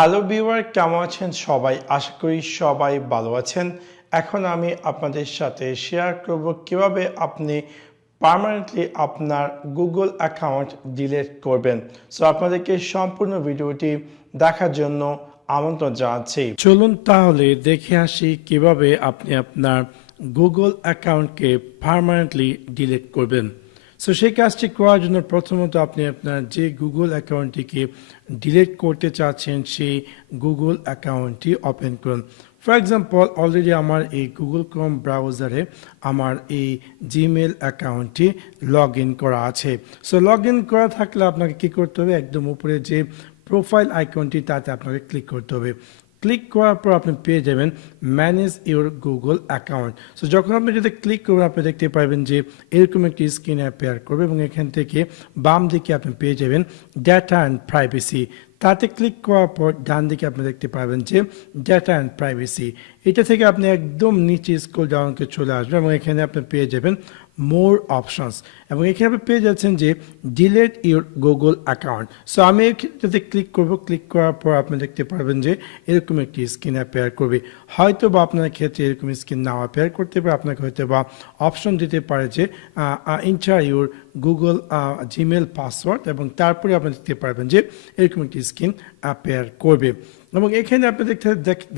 Hello viewer, কেমন আছেন সবাই? আশা করি সবাই ভালো আছেন। এখন আমি আপনাদের সাথে শেয়ার করব কিভাবে আপনি পার্মানেন্টলি আপনার গুগল অ্যাকাউন্ট ডিলিট করবেন। সো আপনাদেরকে সম্পূর্ণ ভিডিওটি দেখার জন্য আমন্ত্রণ জানাচ্ছি। চলুন তাহলে দেখে আসি কিভাবে আপনি আপনার গুগল অ্যাকাউন্টকে পার্মানেন্টলি ডিলিট করবেন। সো সেই কাজটি করার জন্য প্রথমত আপনি আপনার যে গুগল অ্যাকাউন্টটিকে ডিলিট করতে চাচ্ছেন সেই গুগল অ্যাকাউন্টটি ওপেন করুন। ফর এক্সাম্পল, অলরেডি আমার এই গুগল ক্রোম ব্রাউজারে আমার এই জিমেল অ্যাকাউন্টটি লগ ইন করা আছে। সো লগ ইন করা থাকলে আপনাকে কী করতে হবে, একদম উপরে যে প্রোফাইল আইকনটি তাতে আপনাকে ক্লিক করতে হবে। ক্লিক করার পর আপনি পেয়ে যাবেন manage your Google account. So যখন আপনি যদি ক্লিক করবেন আপনি দেখতে পাবেন যে এরকম একটি স্ক্রিন অ্যাপিয়ার করবে এবং এখান থেকে বাম দিকে আপনি পেয়ে যাবেন ডেটা অ্যান্ড প্রাইভেসি। তাতে ক্লিক করার পর ডান দিকে আপনি দেখতে পাবেন যে ডেটা অ্যান্ড প্রাইভেসি। এটা থেকে আপনি একদম নিচে স্ক্রল ডাউন করে চলে আসবেন এবং এখানে আপনি পেয়ে যাবেন মোর অপশনস এবং এখানে আপনি পেয়ে যাচ্ছেন যে delete your Google account. So আমি এটাতে ক্লিক করব। ক্লিক করার পর আপনি দেখতে পারবেন যে এরকম একটি স্ক্রিন অ্যাপিয়ার করবে। হয়তো বা আপনার ক্ষেত্রে এরকম স্ক্রিন নাও অ্যাপিয়ার করতে পারে, আপনাকে হয়তো বা অপশন দিতে পারে যে enter your Google Gmail password এবং তারপরে আপনি দেখতে পারবেন যে এরকম একটি স্ক্রিন অ্যাপিয়ার করবে এবং এখানে আপনি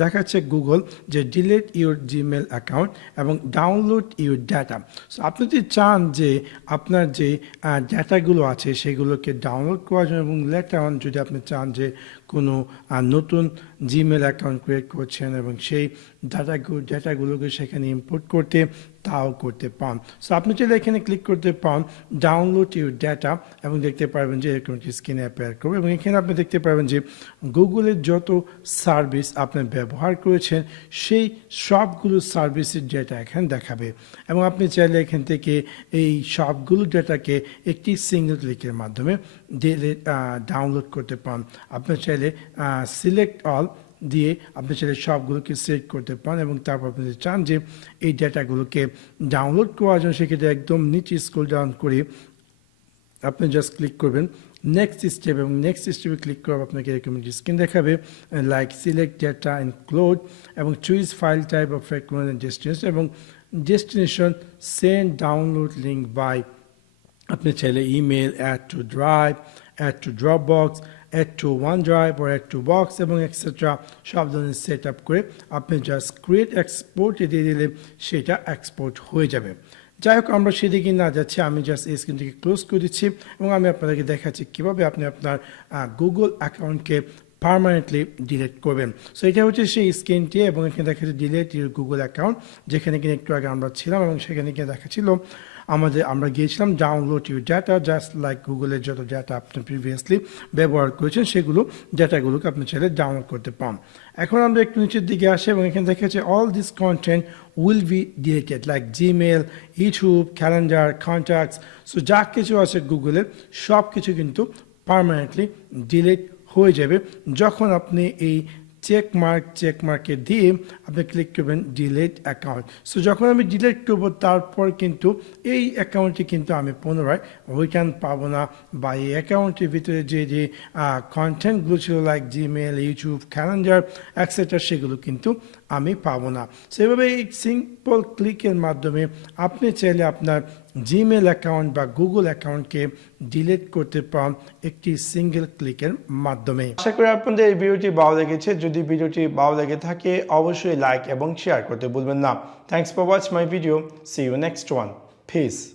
দেখাচ্ছে গুগল যে ডিলিট ইউর জিমেল অ্যাকাউন্ট এবং ডাউনলোড ইউর ডাটা। সো আপনি যদি চান যে আপনার যে ডাটাগুলো আছে সেগুলোকে ডাউনলোড করার জন্য এবং লেটার অন যদি আপনি চান যে কোনো নতুন জিমেল অ্যাকাউন্ট ক্রিয়েট করছেন এবং সেই ডাটাগুলোকে সেখানে ইম্পোর্ট করতে, তাও করতে পান। সো আপনি চাইলে এখানে ক্লিক করতে পান ডাউনলোড ইউর ডাটা এবং দেখতে পারবেন যে এরকম একটি স্ক্রিনে অ্যাপিয়ার করবে এবং এখানে আপনি দেখতে পারবেন যে গুগলের যত সার্ভিস আপনি ব্যবহার করেছেন সেই সবগুলো সার্ভিসের ডেটা এখানে দেখাবে এবং আপনি চাইলে এখান থেকে এই সবগুলো ডেটাকে একটি সিঙ্গেল ক্লিকের মাধ্যমে ডাউনলোড করতে পান। আপনি চাইলে সিলেক্ট অল দিয়ে আপনি চাইলে সবগুলোকে সিলেক্ট করতে পারেন এবং তারপর আপনি চান যে এই ডেটাগুলোকে ডাউনলোড করার জন্য সেক্ষেত্রে একদম নিচে স্ক্রল ডাউন করে আপনি জাস্ট ক্লিক করবেন নেক্সট স্টেপ এবং নেক্সট স্টেপে ক্লিক করব আপনাকে এরকম একটি স্ক্রিন দেখাবে লাইক সিলেক্ট ডেটা ইনক্লুড এবং choose file type of recommend destination এবং destination send download link by. আপনি চাইলে email, add to drive, add to Dropbox, add to OneDrive or add to box এবং এক্সেট্রা সব ধরনের set up করে আপনি just create এক্সপোর্টে দিয়ে দিলে সেটা এক্সপোর্ট হয়ে যাবে। যাই হোক, আমরা সেদিকে না যাচ্ছি, আমি জাস্ট এই স্ক্রিনটিকে ক্লোজ করে দিচ্ছি এবং আমি আপনাদেরকে দেখাচ্ছি কীভাবে আপনি আপনার গুগল অ্যাকাউন্টকে পার্মানেন্টলি ডিলিট করবেন। সো এটা হচ্ছে সেই স্ক্রিনটি এবং এখানে দেখা যাচ্ছে ডিলিট ইউর গুগল অ্যাকাউন্ট, যেখানে কিনা একটু আগে আমরা ছিলাম এবং সেখানে কিনা দেখাচ্ছিল আমরা গিয়েছিলাম download your data, just like গুগলের যত ডাটা আপনি প্রিভিয়াসলি ব্যবহার করেছেন সেগুলো ডাটাগুলোকে আপনি চাইলে ডাউনলোড করতে পান। এখন আমরা একটু নিচের দিকে আসি এবং এখানে দেখা যাচ্ছে all this content will be deleted like Gmail, YouTube, calendar, contacts. So যা কিছু আছে গুগলের সব কিছু কিন্তু পার্মানেন্টলি ডিলিট হয়ে যাবে যখন আপনি এই চেক মার্কে দিয়ে আপনি ক্লিক করবেন ডিলিট অ্যাকাউন্ট। সো যখন আমি ডিলিট করব তারপর কিন্তু এই অ্যাকাউন্টটি কিন্তু আমি পুনরায় রিটার্ন পাবো না বা এই অ্যাকাউন্টের ভিতরে যে কন্টেন্টগুলো ছিল like Gmail, YouTube, calendar etcetera সেগুলো কিন্তু আমি পাবো না। সেভাবে এই সিম্পল ক্লিকের মাধ্যমে আপনি চাইলে আপনার জিমেল অ্যাকাউন্ট বা গুগল অ্যাকাউন্টকে ডিলিট করতে পারেন একটি সিঙ্গেল ক্লিকের মাধ্যমে। আশা করি আপনাদের এই ভিডিওটি ভালো লেগেছে। যদি ভিডিওটি ভালো লেগে থাকে অবশ্যই লাইক এবং শেয়ার করতে ভুলবেন না। Thanks for watch my video. See you next one. Piece.